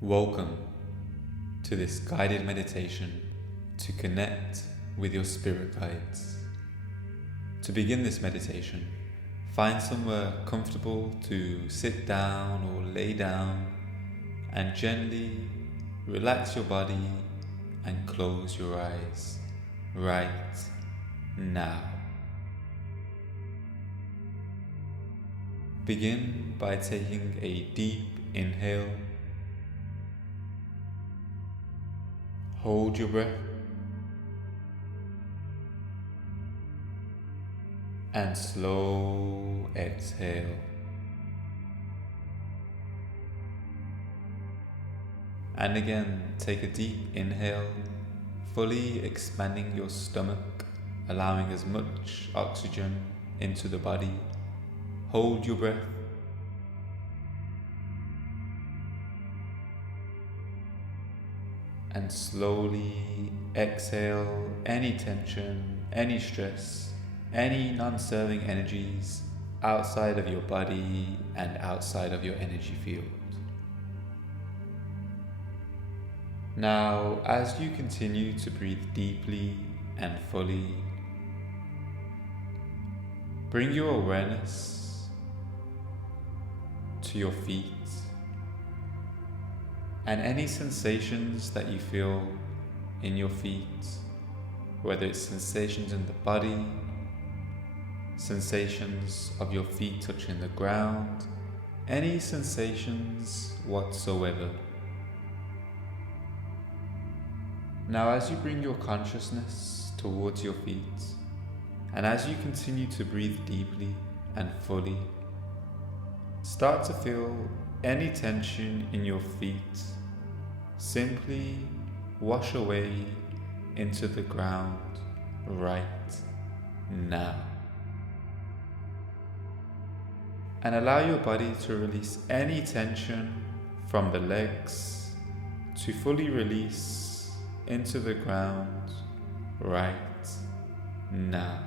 Welcome to this guided meditation to connect with your spirit guides. To begin this meditation, find somewhere comfortable to sit down or lay down and gently relax your body and close your eyes right now. Begin by taking a deep inhale. Hold your breath and slow exhale. And again, take a deep inhale, fully expanding your stomach, allowing as much oxygen into the body. Hold your breath and slowly exhale any tension, any stress, any non-serving energies outside of your body and outside of your energy field. Now, as you continue to breathe deeply and fully, bring your awareness to your feet and any sensations that you feel in your feet, whether it's sensations in the body, sensations of your feet touching the ground, any sensations whatsoever. Now, as you bring your consciousness towards your feet, and as you continue to breathe deeply and fully, start to feel any tension in your feet simply wash away into the ground right now. And allow your body to release any tension from the legs to fully release into the ground right now.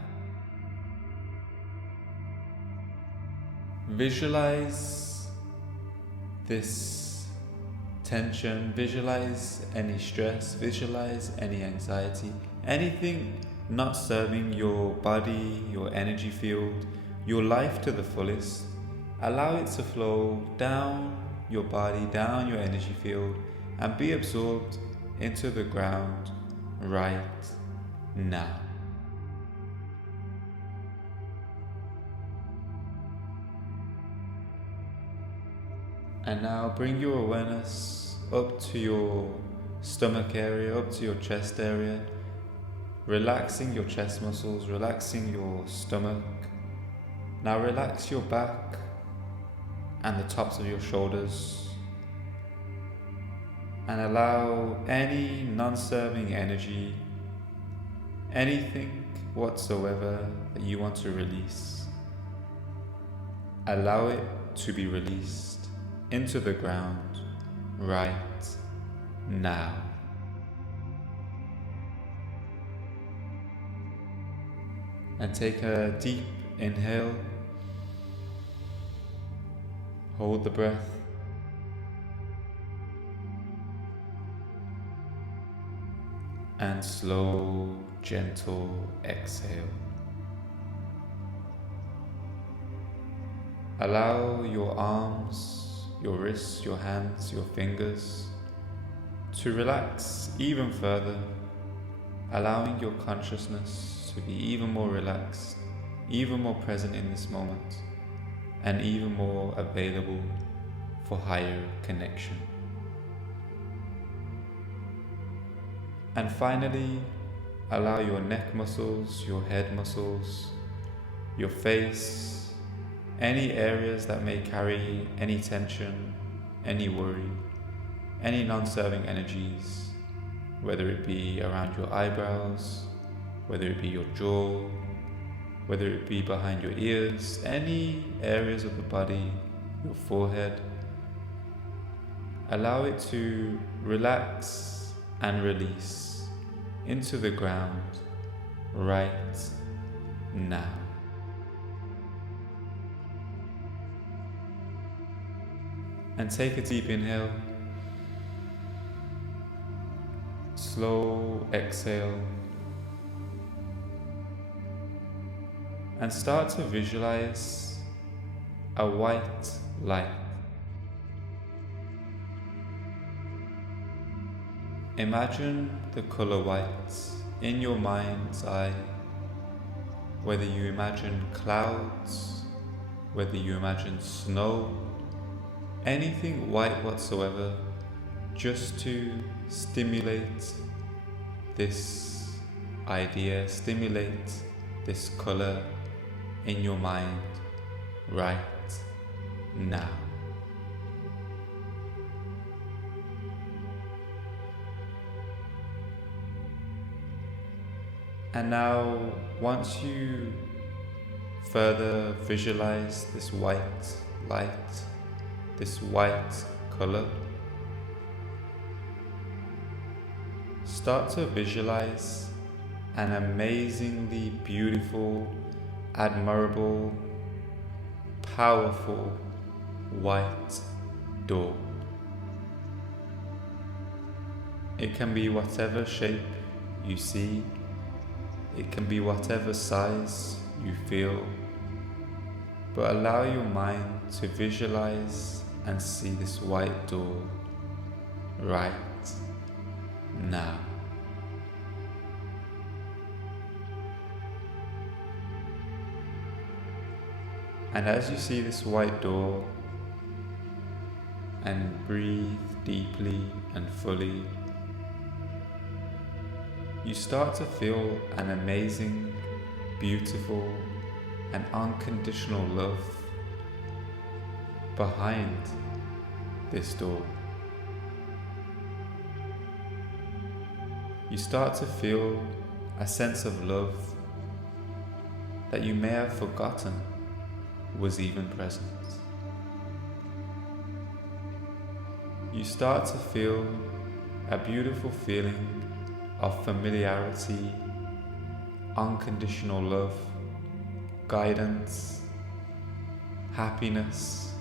Visualize this tension, visualize any stress, visualize any anxiety, anything not serving your body, your energy field, your life to the fullest. Allow it to flow down your body, down your energy field, and be absorbed into the ground right now. And now bring your awareness up to your stomach area, up to your chest area, relaxing your chest muscles, relaxing your stomach. Now relax your back and the tops of your shoulders, and allow any non-serving energy, anything whatsoever that you want to release, allow it to be released into the ground right now. And take a deep inhale, hold the breath, and slow, gentle exhale. Allow your arms, your wrists, your hands, your fingers to relax even further, allowing your consciousness to be even more relaxed, even more present in this moment, and even more available for higher connection. And finally, allow your neck muscles, your head muscles, your face, any areas that may carry any tension, any worry, any non-serving energies, whether it be around your eyebrows, whether it be your jaw, whether it be behind your ears, any areas of the body, your forehead, allow it to relax and release into the ground right now. And take a deep inhale slow exhale, and start to visualize a white light. Imagine the color white in your mind's eye, whether you imagine clouds, whether you imagine snow, anything white whatsoever, just to stimulate this idea, stimulate this color in your mind right now. And now, once you further visualize this white light, this white color, start to visualize an amazingly beautiful, admirable, powerful white door. It can be whatever shape you see. It can be whatever size you feel, but allow your mind to visualize and see this white door right now. And as you see this white door and breathe deeply and fully, you start to feel an amazing, beautiful, and unconditional love behind this door. You start to feel a sense of love that you may have forgotten was even present. You start to feel a beautiful feeling of familiarity, unconditional love, guidance, happiness.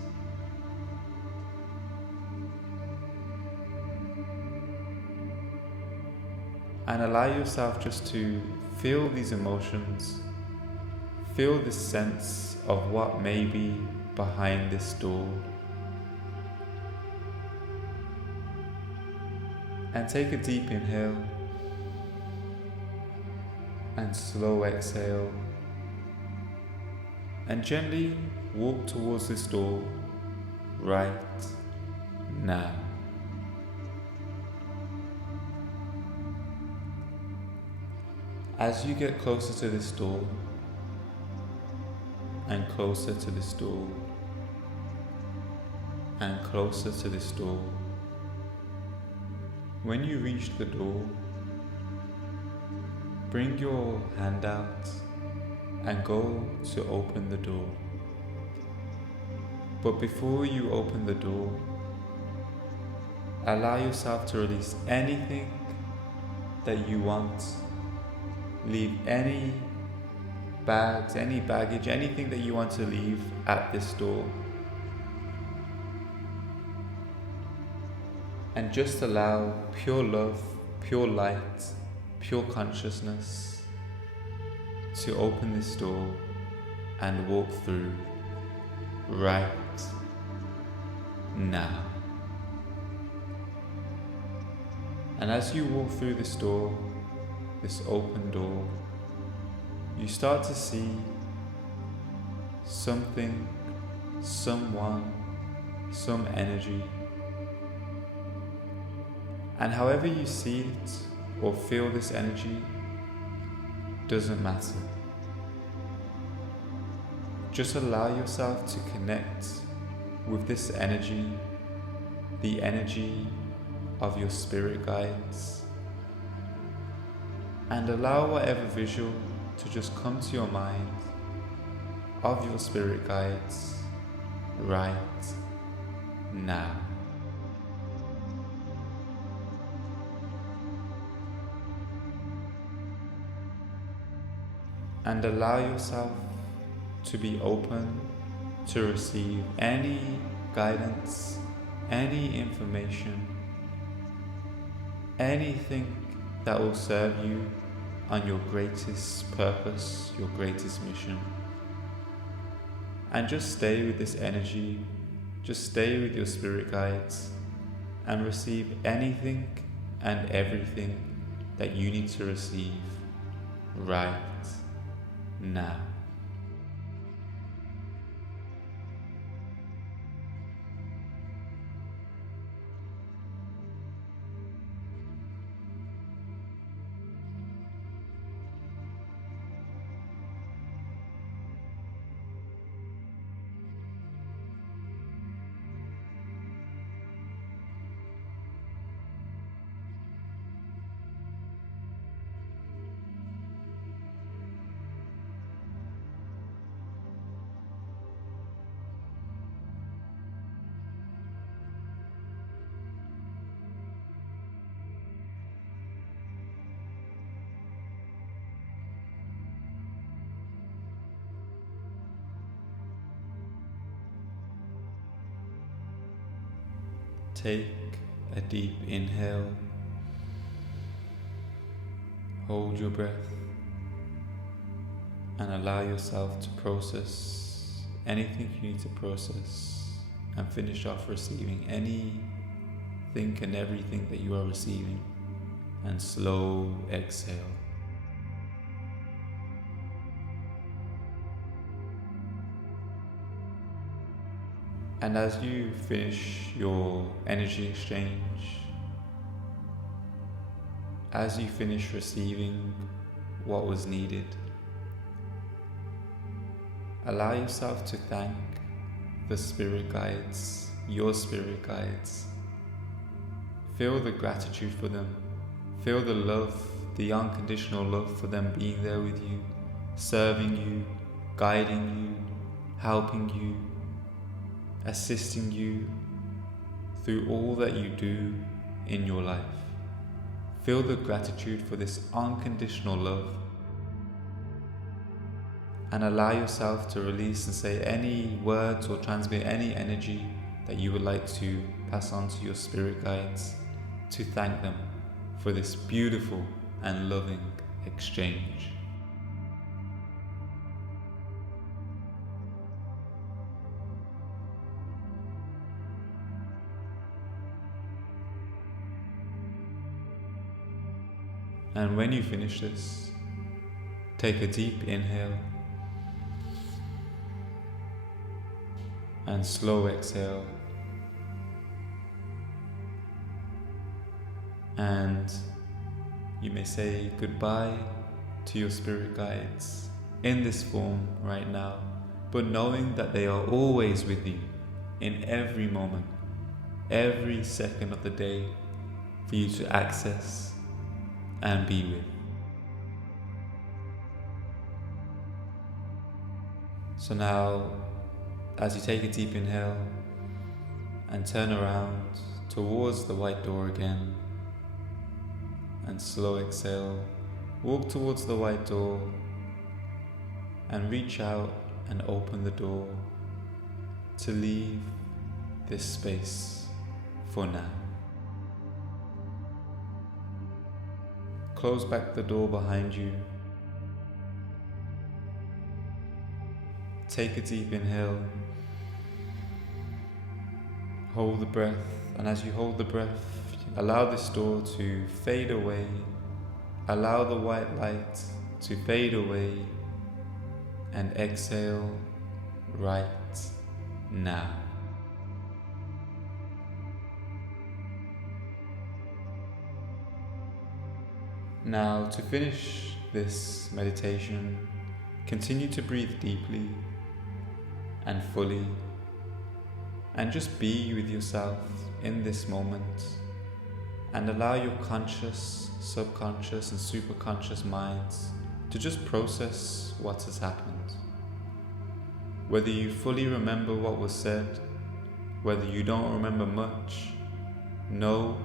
And allow yourself just to feel these emotions, feel this sense of what may be behind this door. And take a deep inhale and slow exhale, and gently walk towards this door right now. As you get closer to this door and closer to this door and closer to this door, when you reach the door, bring your hand out and go to open the door. But before you open the door, allow yourself to release anything that you want. Leave any bags, any baggage, anything that you want to leave at this door. And just allow pure love, pure light, pure consciousness to open this door and walk through right now. And as you walk through this door, this open door, you start to see something, someone, some energy. And however you see it or feel this energy doesn't matter. Just allow yourself to connect with this energy, the energy of your spirit guides, and allow whatever visual to just come to your mind of your spirit guides right now. And allow yourself to be open to receive any guidance, any information, anything that will serve you on your greatest purpose, your greatest mission. And just stay with this energy, just stay with your spirit guides, and receive anything and everything that you need to receive right now. Take a deep inhale, hold your breath, and allow yourself to process anything you need to process, and finish off receiving anything and everything that you are receiving, and slow exhale. And as you finish your energy exchange, as you finish receiving what was needed, allow yourself to thank the spirit guides, your spirit guides. Feel the gratitude for them. Feel the love, the unconditional love for them being there with you, serving you, guiding you, helping you, assisting you through all that you do in your life. Feel the gratitude for this unconditional love, and allow yourself to release and say any words or transmit any energy that you would like to pass on to your spirit guides, to thank them for this beautiful and loving exchange. And when you finish this, take a deep inhale and slow exhale. And you may say goodbye to your spirit guides in this form right now, but knowing that they are always with you in every moment, every second of the day, for you to access and be with. So now, as you take a deep inhale and turn around towards the white door again, and slow exhale, walk towards the white door and reach out and open the door to leave this space for now. Close back the door behind you. Take a deep inhale. Hold the breath, and as you hold the breath, allow this door to fade away. Allow the white light to fade away, and exhale right now. Now, to finish this meditation, continue to breathe deeply and fully, and just be with yourself in this moment, and allow your conscious, subconscious and superconscious minds to just process what has happened. Whether you fully remember what was said, whether you don't remember much, know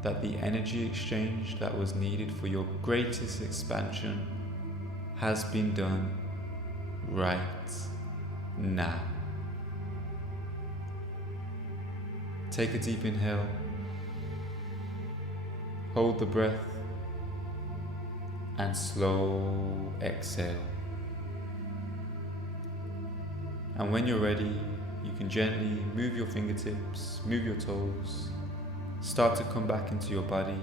that the energy exchange that was needed for your greatest expansion has been done right now. Take a deep inhale, hold the breath, and slow exhale. And when you're ready, you can gently move your fingertips, move your toes, start to come back into your body,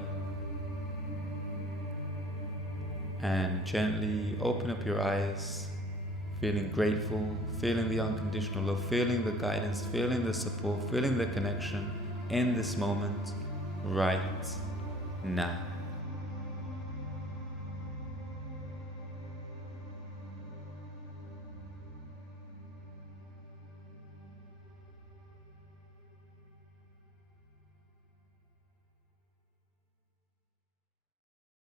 and gently open up your eyes, feeling grateful, feeling the unconditional love, feeling the guidance, feeling the support, feeling the connection in this moment, right now.